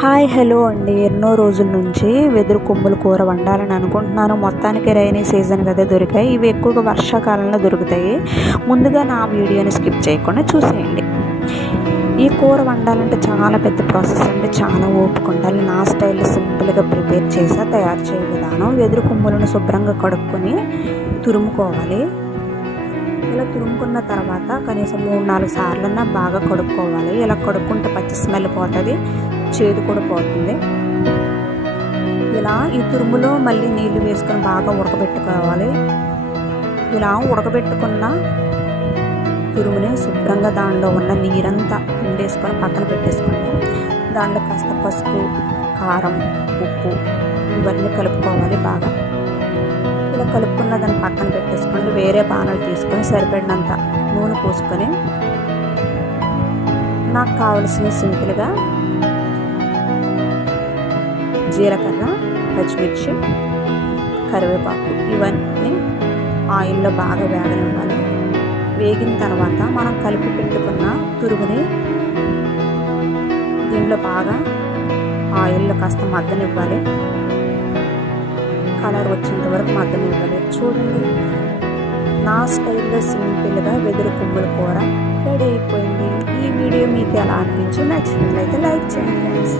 Hi hello అండి. ఎన్నో రోజుల నుంచి వెదురు కొమ్ముల కూర వండాలని అనుకుంటున్నాను. మొత్తానికి రైనీ సీజన్ కదా దొరికాయి. ఇవి ఎక్కువగా వర్షాకాలంలో దొరుకుతాయి. ముందుగా నా వీడియోని స్కిప్ చేయకుండా చూసేయండి. ఈ కూర వండాలంటే చాలా పెద్ద ప్రాసెస్ అండి. చాలా ఓపిక ఉండాలి. నా స్టైల్లో సింపుల్గా ప్రిపేర్ చేసా. తయారు చేయ విధానం: వెదురు కొమ్ములను శుభ్రంగా కడుక్కొని తురుముకోవాలి. ఇలా తురుముకున్న తర్వాత కనీసం 3-4 సార్లన్నా బాగా కడుక్కోవాలి. ఇలా కడుక్కుంటే పచ్చి స్మెల్ పోతుంది, చేదు కూడా పోతుంది. ఇలా ఈ తురుములో మళ్ళీ నీళ్లు వేసుకొని బాగా ఉడకబెట్టుకోవాలి. ఇలా ఉడకబెట్టుకున్న తురుముని శుభ్రంగా దానిలో ఉన్న నీరంతా పిండేసుకొని పక్కన పెట్టేసుకోండి. దాంట్లో కాస్త పసుపు, కారం, ఉప్పు ఇవన్నీ కలుపుకోవాలి బాగా. ఇలా కలుపుకున్న దాన్ని పక్కన పెట్టేసుకోండి. వేరే బాణలు తీసుకొని సరిపడినంత నూనె పోసుకొని నాకు కావలసిన సింపుల్గా జీలకర్ర, పచ్చిమిర్చి, కరివేపాకు ఇవన్నీ ఆయిల్లో బాగా వేగనివ్వాలి. వేగిన తర్వాత మనం కలిపి పెట్టుకున్న తురుగుని దీనిలో బాగా ఆయిల్లో కాస్త మగ్గనివ్వాలి. కలర్ వచ్చేంత వరకు మగ్గనివ్వాలి. చూడండి, నా స్టైల్లో సింపుల్గా వెదురు కొమ్ముల కూర రెడీ అయిపోయింది. ఈ వీడియో మీకు ఎలా అనిపించి నచ్చినట్లయితే లైక్ చేయండి ఫ్రెండ్స్.